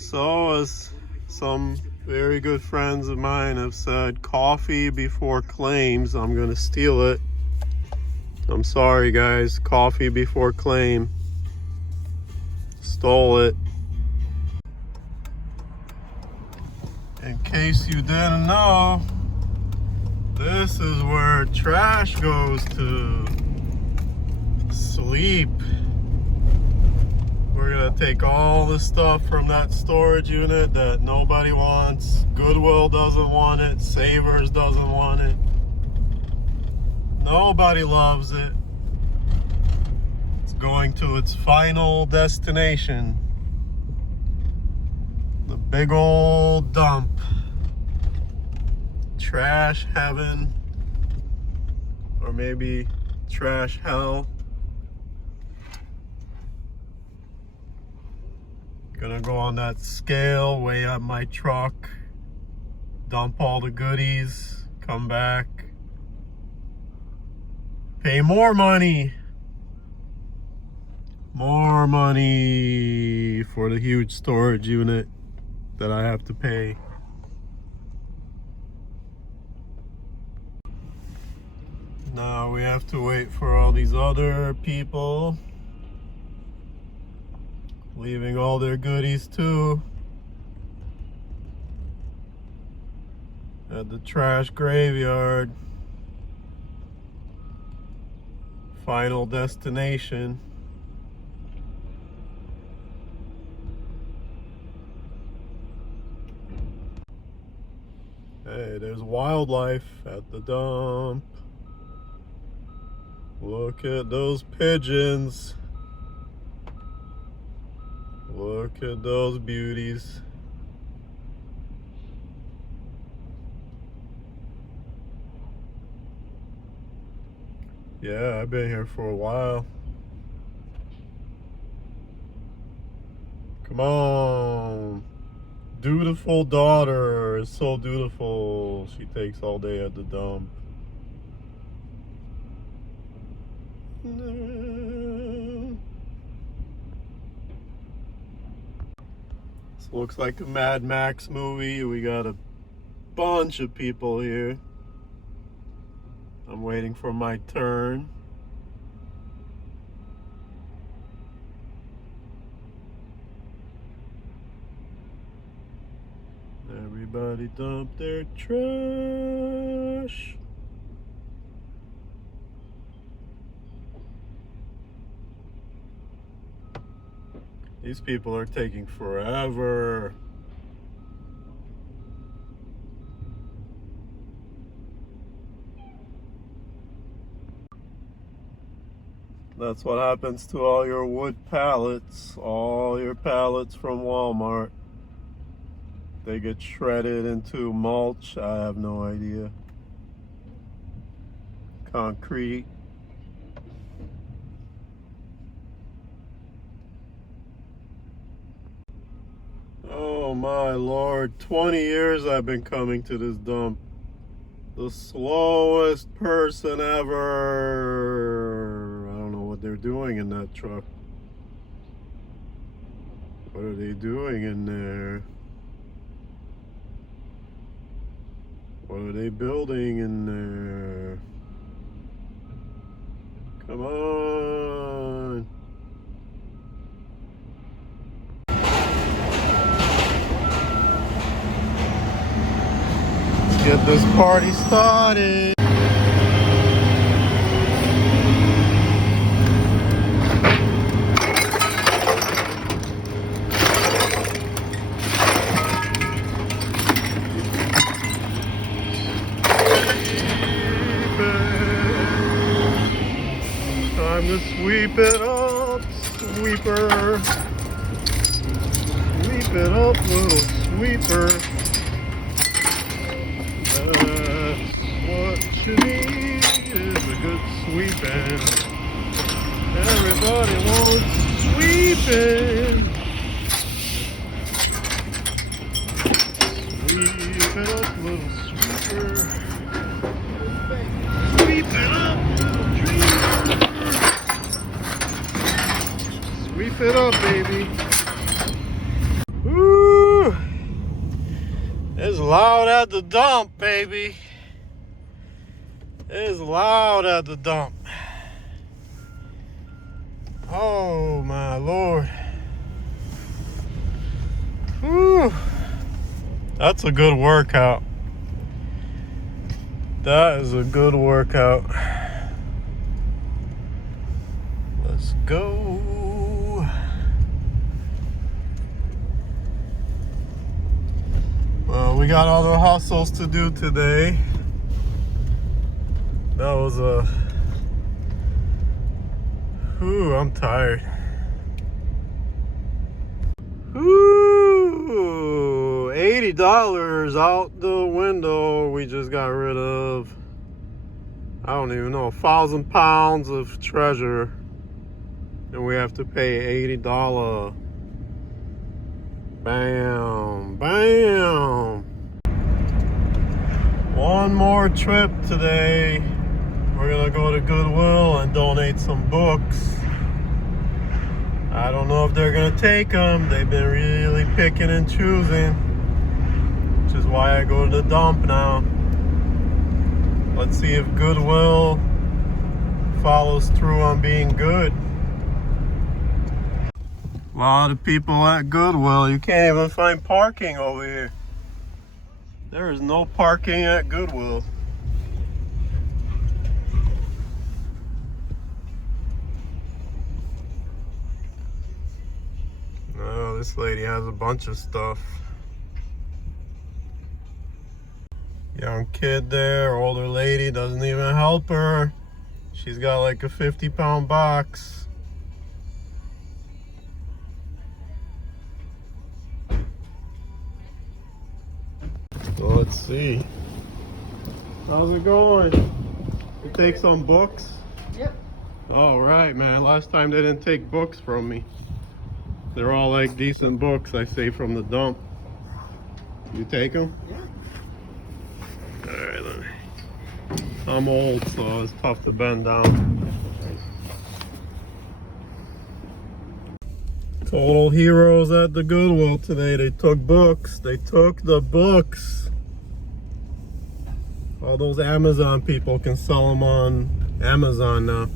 So, as some very good friends of mine have said, coffee before claims. I'm gonna steal it. I'm sorry, guys. Coffee before claim. Stole it. In case you didn't know, this is where trash goes to sleep. We're gonna take all the stuff from that storage unit that nobody wants. Goodwill doesn't want it. Savers doesn't want it. Nobody loves it. It's going to its final destination. The big old dump. Trash heaven. Or maybe trash hell. Gonna go on that scale, weigh up my truck, dump all the goodies, come back, pay more money for the huge storage unit that I have to pay. Now we have to wait for all these other people leaving all their goodies too at the trash graveyard. Final destination. Hey, there's wildlife at the dump. Look at those pigeons. Look at those beauties. Yeah, I've been here for a while. Come on. Dutiful daughter is so dutiful. She takes all day at the dump. This looks like a Mad Max movie. We got a bunch of people here. I'm waiting for my turn. Everybody dump their trash. These people are taking forever. That's what happens to all your wood pallets, all your pallets from Walmart. They get shredded into mulch. I have no idea. Concrete. Oh my Lord, 20 years I've been coming to this dump. The slowest person ever. I don't know what they're doing in that truck. What are they doing in there? What are they building in there? Come on. Get this party started. Time to sweep it up, sweeper. Sweep it up, little sweeper. What you need is a good sweeping. Everybody wants sweeping. Sweep it up, little sweeper. Sweep it up, little dreamer. Sweep it up, baby. Woo! It's loud at the dump, baby. It's loud at the dump. Oh my Lord. Whew. That's a good workout. That is a good workout. Let's go. Well, we got other hustles to do today. That was a... Whew, I'm tired. Whew, $80 out the window. We just got rid of, I don't even know, 1,000 pounds of treasure. And we have to pay $80. Bam, bam. One more trip today. We're gonna go to Goodwill and donate some books. I don't know if they're gonna take them. They've been really picking and choosing, which is why I go to the dump now. Let's see if Goodwill follows through on being good. A lot of people at Goodwill. You can't even find parking over here. There is no parking at Goodwill. Oh, this lady has a bunch of stuff. Young kid there, older lady doesn't even help her. She's got like a 50-pound box. So let's see. How's it going? You take some books? Yep. All right, man. Last time they didn't take books from me. They're all like decent books I saved from the dump. You take them? Yeah. All right, let me. I'm old, so it's tough to bend down. Total heroes at the Goodwill today. They took books. They took the books. All those Amazon people can sell them on Amazon now.